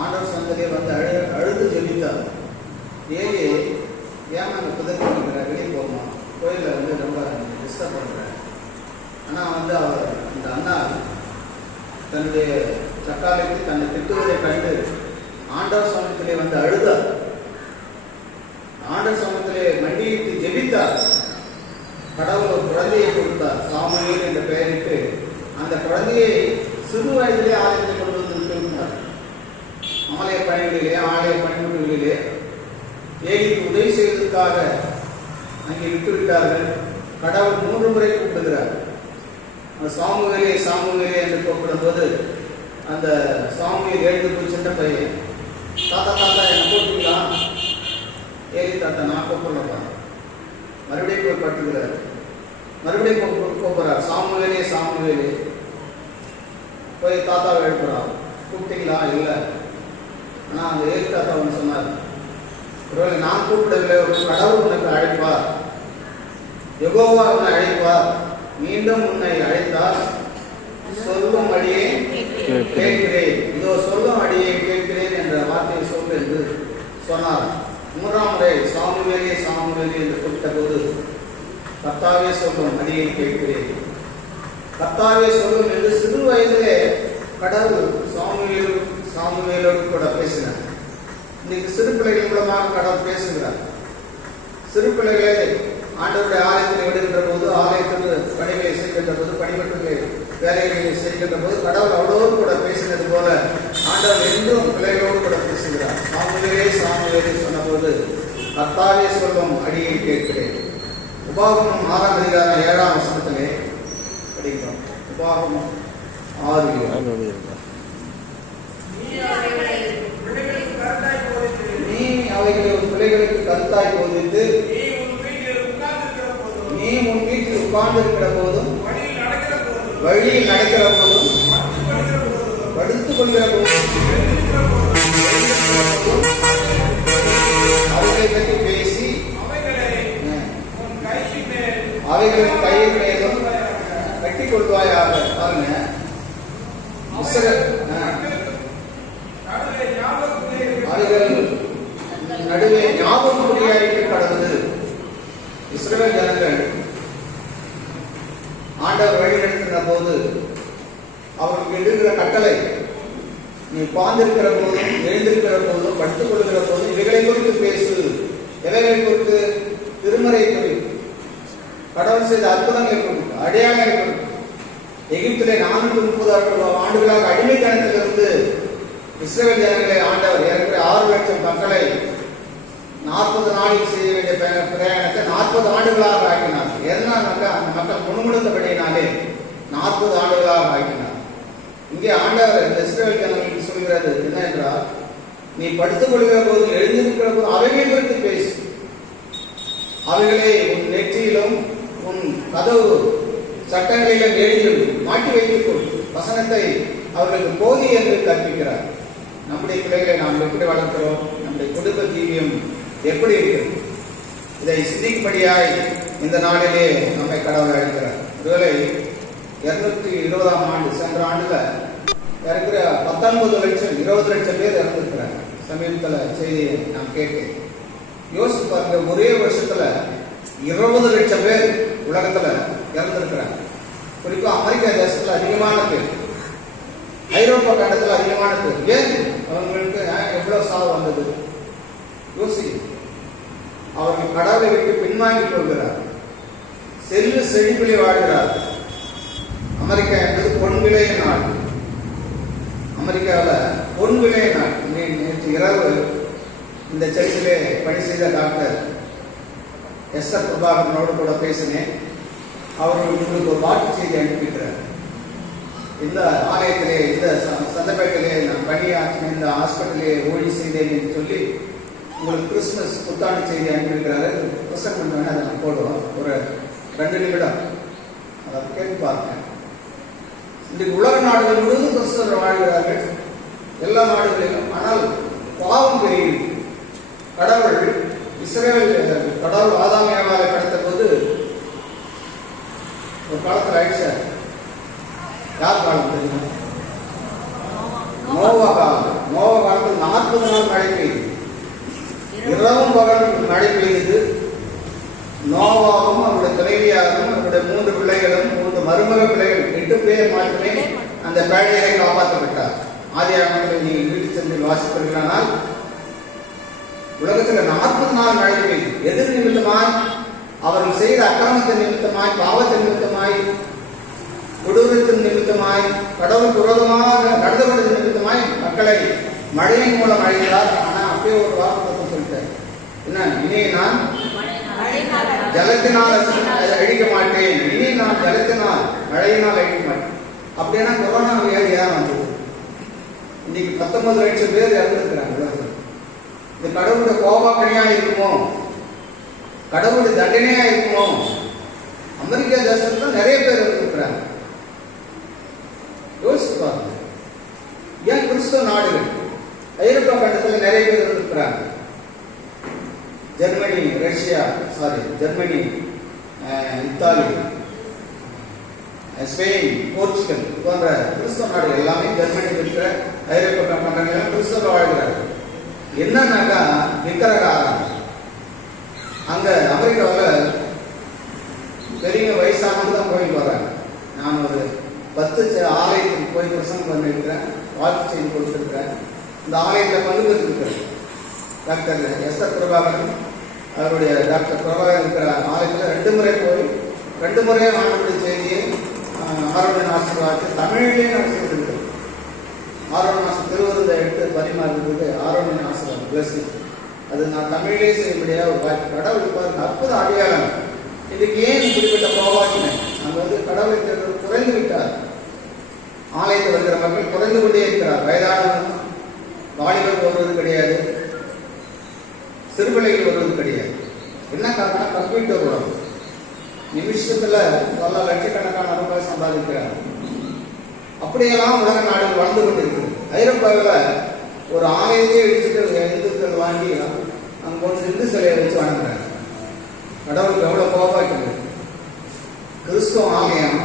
ஆண்டவர் சந்ததியை வந்து அழுது ஜெபித்தார். ஏழு ஏன் நாங்கள் புதற்கு வெளியே போகணும், கோயிலில் வந்து ரொம்ப டிஸ்டர்ப் பண்ணுறேன். ஆனால் வந்து அவர் இந்த அண்ணா தன்னுடைய சக்காலைக்கு தன்னை திட்டுவதை கண்டு ஆண்டவர் சமூகத்திலே வந்து அழுதார். ஆண்டவர் சமூகத்திலே மண்டியிட்டு ஜெபித்தார். கடவுள் ஒரு குழந்தையை கொடுத்தார், சாமுவேல் என்ற பெயரிட்டு. அந்த குழந்தையை சிறு வயதிலே ஆலயத்தை கொண்டு வந்து விட்டிருந்தார். ஆலய பணிகளிலே, ஆலய பணிமுறைகளிலே ஏலிக்கு உதவி செய்வதற்காக அங்கே விட்டுவிட்டார்கள். கடவுள் 3 முறை கூப்பிடுகிறார். சாமுவேலே சாமுவேலே என்று கூப்பிடும் போது அந்த சாமுவேல் எழுந்து போய் சின்ன பையன், தாத்தா தாத்தா என்ன கூப்பிட்டீங்களா? ஏலி தாத்தா நான் கூப்பிடலப்பா. மறுபடியும் போய் பட்டுகிறார். மறுபடியும் கூப்பிடுறார், சாமுவேலே சாமுவேலே. போய் தாத்தாவை எழுப்புறார், கூப்பிட்டீங்களா? இல்லை. ஆனால் அந்த ஏலி தாத்தா ஒன்று சொன்னார், ஒருவேளை நான் கூப்பிடவில்லை, ஒரு கடவுள் உனக்கு அழைப்பார், யெகோவா உன்னை அழைப்பார், மீண்டும் உன்னை அழைத்தால் சொல்லும் அடியே கேட்கிறேன், இதோ சொல்லும் அடியே கேட்கிறேன் என்ற வார்த்தையை சொல் என்று சொன்னார். 3ஆம் முறை சாமுவேலே சாமுவேலே என்று கூப்பிட்ட போது கர்த்தாவே சொல்லும் அடியை கேட்கிறேன், கர்த்தாவே சொல்லும் என்று சிறு வயதிலே கடவுள் சாமுவேலோடு கூட பேசினார். இன்னைக்கு சிறு பிள்ளைகள் மூலமாக கடவுள் பேசுகிறார். சிறு பிள்ளைகளை ஆண்டவருடைய ஆலயத்தில் விடுகின்ற போது, ஆலயத்திற்கு பணிகளை செய்கின்ற போது, பணிமட்டுகளை வேலைகளை செய்கின்ற போது கடவுள் அவளோடு கூட பேசினது போல ஆண்டவர் என்றும் பிள்ளைகளோடு கூட பேசுகிறார். சாமுவேலே சாமுவேலே சொன்னபோது கர்த்தாவே சொல்லும் அடியை கேட்கிறேன். உபாகமம் 6ஆம் அதிகாரம் 7ஆம் வசனத்திலே படிக்கிறோம். உபாகமம் 6 நீ அவைகளை பிள்ளைகளுக்கு கருத்தாய் போதித்து நீ உன் வீட்டில் உட்கார்ந்து இருக்கிற போதும், வழியில் நடக்கிற போதும், படுத்துக் கொள்கிற போதும் அவைகளை பற்றி பேசி அவைகளின் கையின் மேலும் கட்டிக் கொள்வாயாக. பாருங்க, அவைகள் நடுவே ஞாபகம் குறியாயிருக்க கடவுது. இஸ்ரவேல் ஜனங்கள் ஆண்டவர் வழி நடத்துகிற போது அவர்களுக்கு இடுகிற கட்டளை நீ உட்கார்ந்திருக்கிற போதும், எழுந்திருக்கிற போதும், படுத்துக் கொள்கிற போதும் இவைகளை குறித்து பேசு. எவைகளை குறித்து? திருமறை குறித்து, கடவுள் செய்த அற்புதங்களை குறித்து, அடையாளங்களை குறித்து. எகிப்திலே 430 ஆண்டுகளாக அடிமைத்தனத்திலிருந்து இஸ்ரவேல் ஜனங்களை ஆண்டவர் ஏற்கனவே 6 லட்சம் மக்களை 40 நாளில் செய்ய வேண்டிய பிரயாணத்தை 40 ஆண்டுகளாக ஆக்கினார். எதனால்னாக்கா அந்த மக்கள் முணுமுணுத்தபடியினாலே 40 ஆண்டுகளாக ஆக்கினார். இங்கே ஆண்டவர் இந்த இஸ்ரவேல் ஜனங்களுக்கு சொல்கிறது என்ன என்றால், நீ படுத்துக் கொள்கிற போது, எழுந்திருக்கிற போது அவைகளை குறித்து பேசு. அவைகளை உன் நெற்றியிலும் உன் கதவு சட்டங்களிலும் எழுதி மாட்டி வைத்துக் கொள். வசனத்தை அவர்களுக்கு போதி என்று கற்பிக்கிறார். நம்முடைய பிள்ளைகளை நாம் எப்படி வளர்க்கிறோம்? நம்முடைய குடும்ப ஜீவியம் எப்படி இருக்கிறது? இதை சிந்திக்கும்படியாய் இந்த நாளிலே நம்மை கடவுள் அழைக்கிறார். ஒருவேளை 220ஆம் ஆண்டு, சென்ற ஆண்டுல இருக்கிற 19 லட்சம் 20 லட்சம் பேர் இறந்திருக்கிறாங்க. சமீபத்தில் செய்தியை நான் கேட்டேன். யோசிச்சு பாருங்க, ஒரே வருஷத்துல 20 லட்சம் பேர் உலகத்துல இறந்திருக்கிறாங்க. குறிப்பா அமெரிக்கா தேசத்துல அதிகமான பேர், ஐரோப்பா கண்டத்துல அதிகமான பேர். ஏன் அவங்களுக்கு எவ்வளவு சாவு வந்தது? யோசி. அவர்கள் கடவுளை விட்டு பின்வாங்கிக் கொள்கிறார், செல்வ செழிப்பிலே வாழ்கிறார். அமெரிக்கா என்பது பொன் விளைய நாடு. அமெரிக்காவில் பொன் விளைய நாடு. நேற்று இரவு இந்த சர்ச்சிலே பணி செய்த டாக்டர் எஸ்ஆர் பிரபாகரனோடு கூட பேசினேன். அவர்கள் உங்களுக்கு ஒரு வாழ்த்து செய்தி அனுப்பியிருக்கிறார். இந்த ஆலயத்திலே, இந்த சந்தர்ப்பத்திலே நான் பணியாற்றின இந்த ஹாஸ்பிட்டலே ஊழி செய்தேன் என்று சொல்லி உங்களுக்கு கிறிஸ்துமஸ் புத்தாண்டு செய்தி அனுப்பியிருக்கிறாரு. ப்ரெசென்ட் பண்ணுவேன், அதை நான் போடுவோம். ஒரு 2 நிமிடம் அதை கேட்டு பார்ப்பேன். இன்றைக்கு உலக நாடுகள் முழுவதும் கிறிஸ்தவர்கள் வாழ்கிறார்கள், எல்லா நாடுகளிலும். ஆனால் பாவம் பெருகி கடவுள் ஆதாம் ஏவாளை படைத்த போது ஒரு காலத்தில் ஆயிடுச்சார். யார் காலம் தெரியுமா? நோவா காலம். நோவா காலத்தில் 40 நாள் மழை பெய்யுது, இரவும் பகலும் மழை பெய்யுது. நோவாவும் அவருடைய துணைவியாரும் அவருடைய 3 பிள்ளைகளும் 3 மருமக பிள்ளைகள் 8 பேர் மட்டுமே அந்த பேழையை காப்பாற்றப்பட்டார். ஆதியாகமத்தில் நீங்கள் வீட்டு சென்று வாசிப்பீர்களானால் உலகத்தில் 40 நாள் மழை பெய்து. எதிர் நிமித்தமாய், அவர்கள் செய்த அக்கிரமத்தின் நிமித்தமாய், பாவத்தின் நிமித்தமாய், கொடூரத்தின் நிமித்தமாய், கடவுளுக்கு விரோதமாக நடந்து கொண்டது நிமித்தமாய் மக்களை மழையின் மூலம் அழைத்தார். ஆனா அப்படியே ஒரு வார்த்தை சொல்லிட்டார், என்ன? இனி நான் ஜலத்தினால் அழிக்க மாட்டேன், இனி நான் ஜலத்தினால் மழையினால் அழிக்க மாட்டேன். அப்படின்னா கொரோனா வியாதி தான் வந்தது. இன்னைக்கு 19 லட்சம் பேர் இறந்துருக்கிறாங்க உலகத்தில். இது கடவுளுடைய கோபாக்கணியா இருக்குமோ? கடவுளுடைய தண்டனையா இருக்குமோ? அமெரிக்கா தேசத்துல நிறைய பேர் இருக்கிறாங்க. யோசிச்சு பாருங்க. ஏன் கிறிஸ்தவ நாடுகள், ஐரோப்பா கண்டத்தில் நிறைய பேர் இருக்கிறாங்க. Germany, Germany, Italy, Spain, Portugal போன்ற கிறிஸ்தவ நாடுகள் எல்லாமே ஜெர்மனியில் இருக்கிற ஐரோப்பா கண்டங்கள் கிறிஸ்தவ வாழ்கிறார்கள். என்னன்னாக்கா விக்கிரகாரம். அங்க அமெரிக்காவில் பெரிய வயசானது தான் போயிட்டு வர்றாங்க. நான் ஒரு 10 ஆலயத்துக்கு போய் பிரசங்கம் பண்ணிருக்கிறேன், வாழ்த்து செய்தி கொடுத்துருக்கிறேன். இந்த ஆலயத்தில் பங்கு பெற்றிருக்கிறேன். டாக்டர் எஸ்ஆர் பிரபாகரன் அவருடைய டாக்டர் பிரபாகரன் இருக்கிற ஆலயத்தில் 2 முறை போய் 2 முறை ஆண்டுடைய செய்தியை ஆரோக்கிய ஆசீர்வாதத்தை தமிழிலேயே நான் செய்திருக்கிறேன். ஆரோக்கிய திருவிருந்தை எடுத்து பரிமாறுறது ஆரோக்கிய ஆசீர்வாதம் பிளஸிங். அது நான் தமிழிலே செய்ய முடியாத ஒரு வாய்ப்பு. கடவுள் பாருங்க, அற்புத அடையாளம். இதுக்கு ஏன் இப்படிப்பட்ட கோபாக்கினை? அங்க கடவுளை குறைந்து விட்டார். ஆலயத்தில் வருகிற மக்கள் குறைந்து கொண்டே இருக்கிறார். வயதானவர்கள், வாலிபர் வருவது கிடையாது, சிறுபிள்ளைகள் வருவது கிடையாது. என்ன காரணம்? கம்ப்யூட்டர் உடம்பு. நிமிஷத்துல பல லட்சக்கணக்கான ரூபாய் சம்பாதிக்கிறார். அப்படியெல்லாம் உலக நாடுகள் வளர்ந்து கொண்டிருக்கிறது. ஐரோப்பாவில் ஒரு ஆலயத்தையே இடிச்சுட்டு இந்துக்கள் வாங்கி அங்க கொஞ்சம் இந்து சிலையை வச்சு வாங்குறாங்க. கடவுளுக்கு எவ்வளவு கோபாக்கிறது. கிறிஸ்துவ ஆலயம்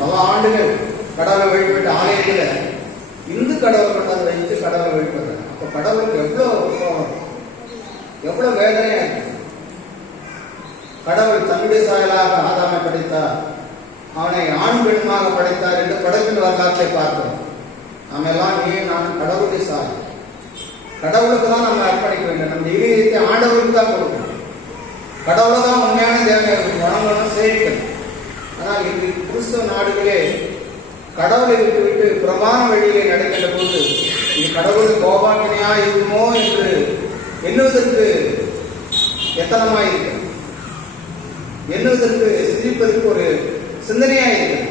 பல ஆண்டுகள் கடவுளை வழிபட்ட ஆலயத்துல இந்து கடவுள் கொண்டாந்து வைத்து கடவுளை வழிபடுறாங்க. அப்ப கடவுளுக்கு எவ்வளவு கோபம், எவ்வளவு வேதனையா இருக்கு. கடவுள் தன்னுடைய சாயலாக ஆதாமை படைத்தார், அவனை ஆண் பெண்ணுமாக படைத்தார் என்று படைப்பின் வரலாற்றை பார்க்கிறோம். நம்ம எல்லாம் நீ நான் கடவுளுடைய சாய். கடவுளுக்கு தான் நம்ம அர்ப்பணிக்க வேண்டும். நம்ம இதயத்தை ஆண்டவருக்கு தான் கொடுக்கணும். கடவுளை தான் உண்மையான தேவனை வணங்கணும், சேவிக்கணும். ஆனால் இன்று கிறிஸ்தவ நாடுகளே கடவுளை விட்டு பிரமாண வழியிலே நடக்கின்ற போது இது கடவுள் கோபாக்கினையா இருக்குமோ என்று எண்ணுவதற்கு எத்தனமாயிருக்கிறது, எண்ணுவதற்கு சிந்திப்பதற்கு ஒரு சிந்தனையாயிருக்கிறது.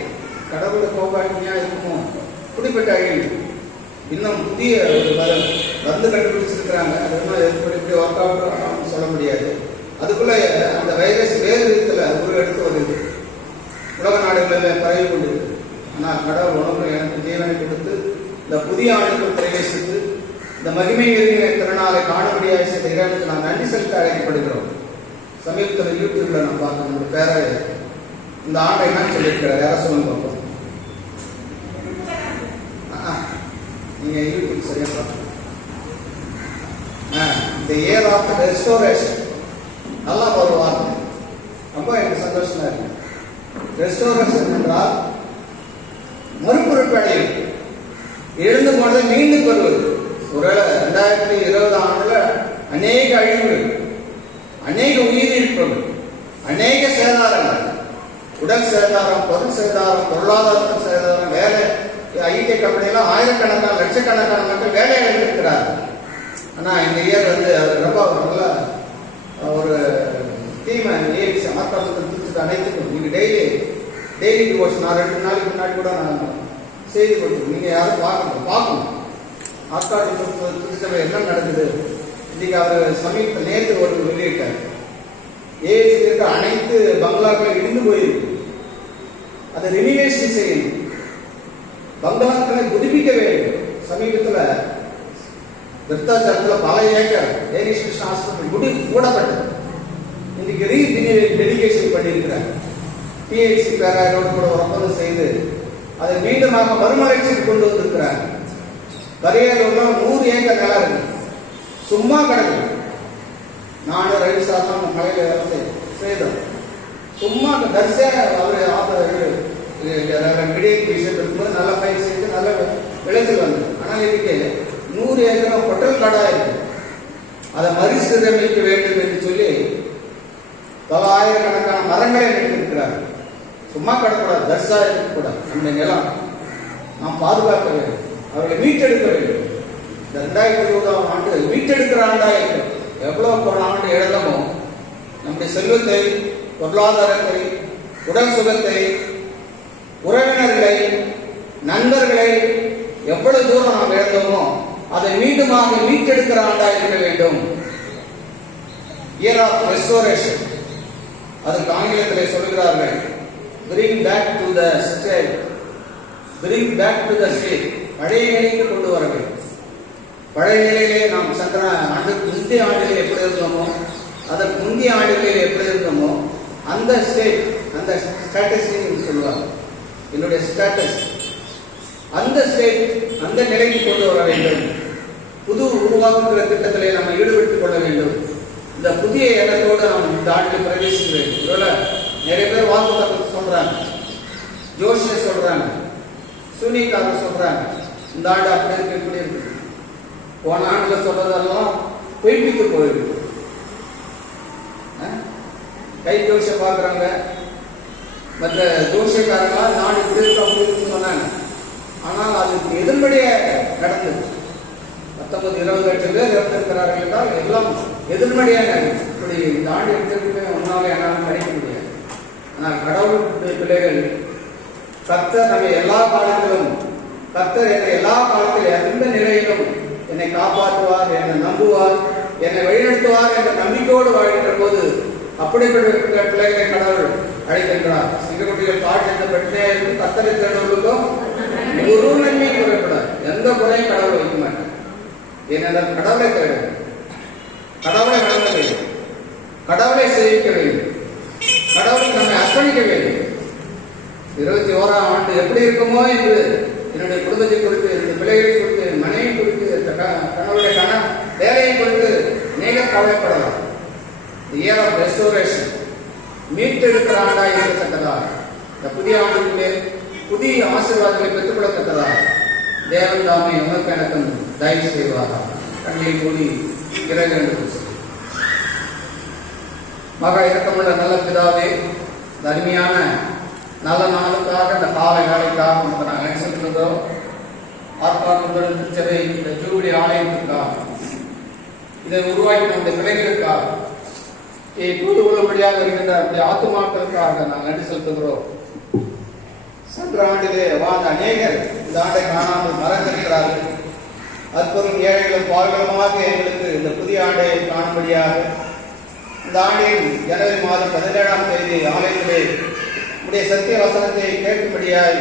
கடவுள் கோபாக்கினையா இருக்குமோ, இப்படிப்பட்ட அழிவு இன்னும் புதிய ஒரு மருந்து கண்டுபிடிச்சிருக்கிறாங்க. அது இன்னும் எப்படி ஒர்க் அவுட் சொல்ல முடியாது. அதுக்குள்ள அந்த வைரஸ் வேறு விதத்தில் உருவெடுத்து வருது, உலக நாடுகளில் பரவி கொண்டிருக்கு. ஆனால் கடவுள் உணவு எனக்கு ஜீவனை கொடுத்து இந்த புதிய ஆண்டுக்குள் பிரவேசித்து இந்த மகிமை நிறைய திருநாளை காணபடியாக செய்த இறைவனுக்கு நாம் நன்றி செலுத்த அழைக்கப்படுகிறோம். சமீபத்தில் யூடியூப்ல நான் பார்த்தேன், ஒரு பேர இந்த ஆண்டை என்ன சொல்லியிருக்கிறார், யார சொல்லுங்க பார்ப்போம். நீங்க யூடியூப் சரியா பார்க்கணும். இந்த இயர் ஆஃப் ரெஸ்டோரேஷன் நல்லா ஒரு வார்த்தை, ரொம்ப எனக்கு சந்தோஷமா இருக்கு. ரெஸ்டோரேஷன் என்றால் மறுபொருட்கள் அடையும், எழுந்து போனதை மீண்டும் பெறுவது. ஒருவேளை 2020 ஆண்டுல அநேக அழிவுகள், அநேக உயிரிழப்புகள், அநேக சேதாரங்கள், உடல் சேதாரம், பொருள் சேதாரம், பொருளாதாரத்தின் சேதாரம், வேலை ஐடி கம்பெனிலாம் ஆயிரக்கணக்கான லட்சக்கணக்கான மக்கள் வேலை இழந்திருக்கிறார். ஆனா இந்த இயர் அது ரொம்ப நல்ல ஒரு தீமை மாற்றம் அனைத்துக்கும். நீங்க டெய்லி டிவோஷன் 2 நாளைக்கு முன்னாடி கூட நான் செய்தி கொடுத்து நீங்க யாரும் பார்க்கணும். ஆஸ்கார் திருச்சபை என்ன நடக்குது இன்னைக்கு அவர் சமீபத்தில் நேற்று ஒரு வெளியிட்டார். ஏசி இருக்க அனைத்து பங்களாக்களும் இடிந்து போயிருக்கு. அதை ரெனிவேஷன் செய்யணும், பங்களாக்களை புதுப்பிக்க வேண்டும். சமீபத்தில் விருத்தாச்சலத்தில் பல ஏக்கர் டேனிஷ் கிருஷ்ண ஹாஸ்பிட்டல் மூடப்பட்டது. இன்னைக்கு டெடிகேஷன் பண்ணியிருக்கிறார். பிஹெச்சி பேராயோடு கூட ஒரு ஒப்பந்தம் செய்து அதை மீண்டுமாக மறுமலர்ச்சிக்கு கொண்டு வந்திருக்கிறார். வரையறுல 100 ஏக்கர் நிலம் இருக்கு, சும்மா கிடக்கு. நானும் ரவி சார் மலையில வேலை செய்தோம். சும்மா தரிசையா அவர் மிடியல் விஷயம் இருக்கும்போது நல்லா பயிர் செய்து நல்ல விளைச்சல் வந்தது. ஆனால் இதுக்கு 100 ஏக்கர் பொட்டல் கடா இருக்கு. அதை மறுசீரமைக்க வேண்டும் என்று சொல்லி பல ஆயிரக்கணக்கான மரங்களை நட்டிருக்கிறார். சும்மா கடக்கூடாது, தர்சா இருக்கக்கூடாது. நம்முடைய நிலம் நாம் பாதுகாக்க வேண்டும், அவர்களை மீட்டெடுக்க வேண்டும். இந்த 2020 ஆண்டு மீட்டெடுக்கிற ஆண்டா இருக்கும். எவ்வளவு போன ஆண்டு இழந்தமோ நம்முடைய செல்வத்தை, பொருளாதாரத்தை, உடல் சுகத்தை, உறவினர்களை, நண்பர்களை எவ்வளவு தூரம் நாம் இழந்தோமோ அதை மீண்டுமாக மீட்டெடுக்கிற ஆண்டா இருக்க வேண்டும். இயர் ஆஃப் ரெஸ்டோரேஷன், அதற்கு ஆங்கிலத்தில் சொல்கிறார்கள் bring back to the state, bring back to the state. பழைய நிலைக்கு கொண்டு வர வேண்டும். பழைய நிலையிலே நாம் சந்திர ஆண்டுக்கு முந்தைய ஆண்டுகளில் எப்படி இருந்தோமோ, அதற்கு முந்தைய ஆண்டுகளில் எப்படி இருந்தோமோ அந்த ஸ்டேட், அந்த ஸ்டேட்டஸ் சொல்லுவாங்க, என்னுடைய ஸ்டேட்டஸ், அந்த ஸ்டேட், அந்த நிலைக்கு கொண்டு வர வேண்டும். புது உருவாக்குகிற திட்டத்திலே நம்ம ஈடுபட்டுக் கொள்ள வேண்டும். இந்த புதிய எண்ணத்தோடு நாம் இந்த ஆண்டில் பிரவேசிக்க வேண்டும். நிறைய பேர் வாக்கு சொல்றாங்க, ஜோஷியர் சொல்றாங்க, சூனியக்காரர் சொல்றாங்க, இந்த ஆண்டு அப்படி இருக்கு இப்படி இருக்கு. போன ஆண்டுல சொல்றதெல்லாம் பொய்ப்பித்து போயிருக்கு. கை ஜோஷிய பாக்குறாங்க, மற்ற ஜோஷியக்காரங்களா நாடு இப்படி இருக்கு அப்படி இருக்குன்னு சொன்னாங்க. ஆனால் அதுக்கு எதிர்படியே நடந்தது. 19-20 லட்சம் பேர் இறந்திருக்கிறார்கள் என்றால் எல்லாம் எதிர்மறையாக இப்படி இந்த ஆண்டு எடுத்திருக்குமே ஒன்றாலே என்னால் கிடைக்க முடியாது. ஆனால் கடவுளுடைய பிள்ளைகள், கர்த்தர் நம்ம எல்லா காலத்திலும், கர்த்தர் என்னை எல்லா காலத்திலும் எந்த நிலையிலும் என்னை காப்பாற்றுவார், என்னை நம்புவார், என்னை வழிநடத்துவார் என்ற நம்பிக்கையோடு வாழ்கின்ற போது அப்படிப்பட்ட பிள்ளைகளை கடவுள் அழைக்கின்றார். சிங்கக்குட்டிகள் பாட்டு எந்த பிரச்சனையாக இருக்கும், கர்த்தரை தேர்ந்தவர்களுக்கும் ஒரு நன்மை குறைப்படாது, எந்த குறையும் கடவுள் வைக்க மாட்டார். ஏனென்றால் கடவுளை தேட வேண்டும், கடவுளை வணங்க வேண்டும், கடவுளை சேவிக்க வேண்டும், கடவுளுக்கு நம்மை அர்ப்பணிக்க வேண்டும். 21ஆம் ஆண்டு எப்படி இருக்குமோ என்று என்னுடைய குடும்பத்தை குறித்து, என்னுடைய பிள்ளைகளை குறித்து, என் மனைவி குறித்து, கணவருடைய வேலையை குறித்து அநேக கவலைப்படலாம். இயர் ஆஃப் ரெஸ்டோரேஷன், மீட்டெடுக்கிற ஆண்டாக இருக்கத்தக்கதா, இந்த புதிய ஆண்டுக்குள்ளே புதிய ஆசீர்வாதங்களை பெற்றுக்கொள்ளத்தக்கதா, தேவன் தாமே உனக்கு எனக்கும் தயவு செய்வாரா. கண்களை மூடி இறைவேண்டு. மகா இரக்கமுள்ள நல்ல பிதாவே, இந்த அருமையான நல்ல நாளுக்காக இந்த காலை வேலைக்காக உங்களுக்கு நாங்கள் நினைச்சிருக்கிறோம். ஆர்ப்பாட்டம் திருச்சபை இந்த ஜூபிலி ஆலயத்திற்காக, இதை உருவாக்கி நம்முடைய பிள்ளைகளுக்காக, புரிந்து கொள்ளும்படியாக இருக்கின்ற நம்முடைய ஆத்துமாக்களுக்காக நாங்கள் நன்றி செலுத்துகிறோம். சென்ற ஆண்டிலே வாழ்ந்த அநேகர் இந்த ஆண்டை காணாமல் மறந்திருக்கிறார்கள். அற்புதம் ஏழைகளும் பால்களுமாக எங்களுக்கு இந்த புதிய ஆண்டை காணும்படியாக இந்த ஆண்டின் ஜனவரி மாதம் 17ஆம் தேதி ஆலயத்திலே உடைய சத்திய வசனத்தை கேட்கும்படியாய்,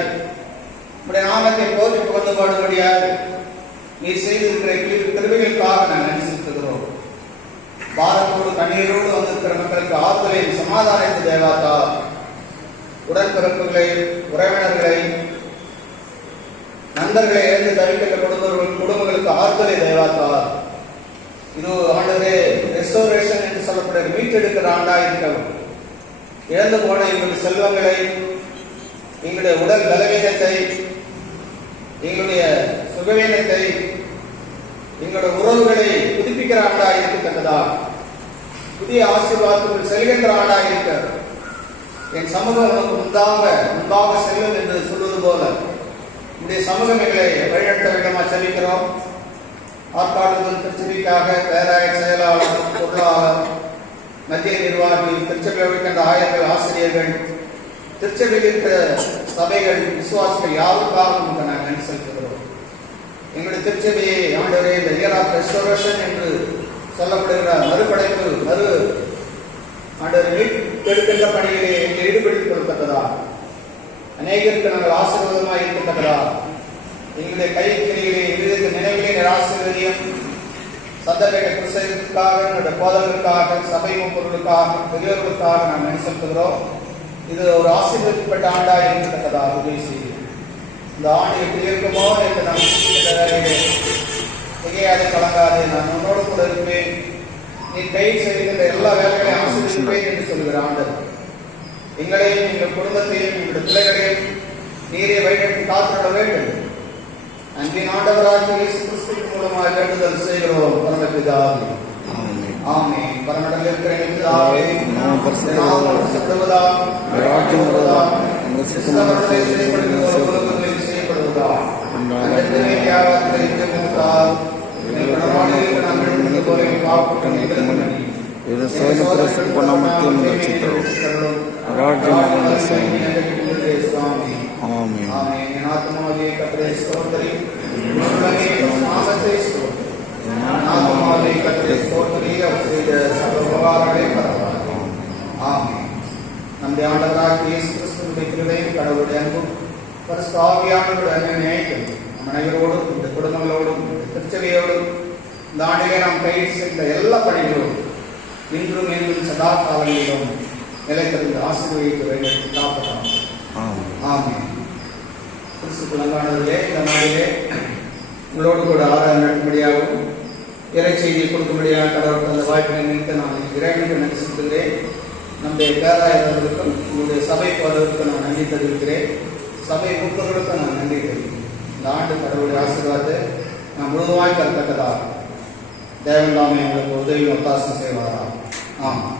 உடைய நாமத்தை போற்றி புகழ்ந்து பாடும்படியாய் நீர் செய்திருக்கிற கிருபைகளுக்காக நாங்கள் நன்றி செலுத்துகிறோம். பாரத்தோடு கண்ணீரோடு வந்திருக்கிற மக்களுக்கு ஆறுதலை சமாதானத்தை தேவாத்தா. உடன்பிறப்புகளை, உறவினர்களை, நண்பர்களை இழந்து தவிக்கின்ற குடும்பங்களுக்கு ஆறுதலை தேவாத்தா. இது ஆண்டவரே ரெஸ்டோரேஷன் என்று சொல்லப்படுகிற மீட்டெடுக்கிற ஆண்டாக இருக்கவும், இழந்து போன எங்களுடைய செல்வங்களை, எங்களுடைய உடல் பலவீனத்தை, எங்களுடைய சுகவீனத்தை, எங்களுடைய உறவுகளை புதுப்பிக்கிற ஆண்டாக இருக்கத்தக்கதா. புதிய ஆசீர்வாதங்கள் செல்கின்ற ஆண்டாக இருக்க என் சமூகம் நமக்கு முன்பாக செல்லும் என்று சொல்வது போல நம்முடைய சமூகம் எங்களை வழிநடத்த வேண்டுமா செல்கிறோம். ஆற்காடுதல் திருச்சபைக்காக பேராயர், செயலாளர், பொருளாளர், மத்திய நிர்வாகி, திருச்சபை வைக்கின்ற ஆயர்கள், ஆசிரியர்கள், திருச்சபையில் இருக்கிற சபைகள், விசுவாசிகள் யாருக்காகவும் நாங்கள் நன்றி செலுத்துகிறோம். எங்களுடைய திருச்சபையை ஆண்டவரே இந்த இயர் ஆஃப் ரெஸ்டோரேஷன் என்று சொல்லப்படுகிற மறுபடைப்பு, ஆண்டவரை மீட்டெடுக்கின்ற பணிகளை எங்களை ஈடுபடுத்திக் கொள்ளத்தக்கதா. அநேகருக்கு நாங்கள் ஆசீர்வாதமாக இருக்கத்தக்கதா. எங்களுடைய கைக்கிளிகளை, விதத்தின் நினைவுகளை ஆசீர்வதியும். சந்தர்ப்ப கிறிஸ்தவர்களுக்காக, என்னுடைய போதகர்களுக்காக, சபை பொருளுக்காக, பெரியவர்களுக்காக நாம் நன்றி செலுத்துகிறோம். இது ஒரு ஆசீர்வதிக்கப்பட்ட ஆண்டாக இருக்கத்தக்கதாக உதவி செய்யும். இந்த ஆண்டு எப்படி இருக்குமோ என்று நாம் திகையாதே, கலங்காதே, நான் உன்னோடு கூட இருப்பேன், நீ கையில் செய்கின்ற எல்லா வேலைகளையும் ஆசீர்வதிப்பேன் என்று சொல்கிற ஆண்டவர் எங்களையும், எங்கள் குடும்பத்தையும், எங்களுடைய பிள்ளைகளையும் நீரே வழிநடத்தி காத்துவிட வேண்டும். அன்பின் ஆண்டவராகிய இயேசு கிறிஸ்துவின் மூலமாக வேண்டுதல் செய்கிறோம் பரமபிதாவே. ஆமென். பரமண்டலம் இருக்கிற எங்கள் பிதாவே, நாமம் பரிசுத்தப்படுவதாக, ராஜ்யம் வருவதாக, உம்முடைய சித்தம் செய்யப்படுவதாக. அன்றைய தியாகத்தை நினைத்தால் இது சோதனை பண்ணாமல் ரட்சித்தோம். ராஜ்யம் ஆமென். என் ஆத்மாவே கர்த்தரை ஸ்தோத்திரி, நாமத்தை ஸ்தோத்திரி. ஆத்மாவே கர்த்தரை ஸ்தோத்திரி, அவர் செய்த சகல உபகாரங்களை மறவாதே. ஆமென். நம்முடைய ஆண்டவராகிய இயேசு கிறிஸ்துவின் கிருபையும் கடவுளுடைய அன்பும் பரிசுத்த ஆவியானவருடைய அன்பினையும் நம் அனைவரோடும், இந்த குடும்பங்களோடும், திருச்சபையோடும், இந்த ஆண்டிலே நாம் கையில் செய்த எல்லா பணிகளோடும் இன்றும் என்றும் சதா காலங்களிலும் நிலைத்திருந்த ஆசீர்வதித்து வழிநடத்தி காப்பதாம். ஆமென். கிறிஸ்துக்குள்ளானவர்களே, இந்த நாளிலே உங்களோடு கூட ஆராய்ச்சி நடக்கும்படியாகவும் இறை செய்தியை கொடுக்கும்படியாக கடவுள் தந்த வாய்ப்பினை நினைத்து நான் இறைவனுக்கு நன்றி செலுத்துகிறேன். நம்முடைய பேராயர்களுக்கும், உங்களுடைய சபை போதவர்களுக்கும் நான் நன்றி தெரிவிக்கிறேன். சபை மூப்பர்களுக்கும் நான் நன்றி தெரிவிக்கிறேன். இந்த ஆண்டு கடவுளுடைய ஆசீர்வாதத்தை நான் முழுவதுமாய் தரத்தக்கதாக தேவன் தாமே எங்களுக்கு உதவி ஒத்தாசம் செய்வாரா. ஆமாம்.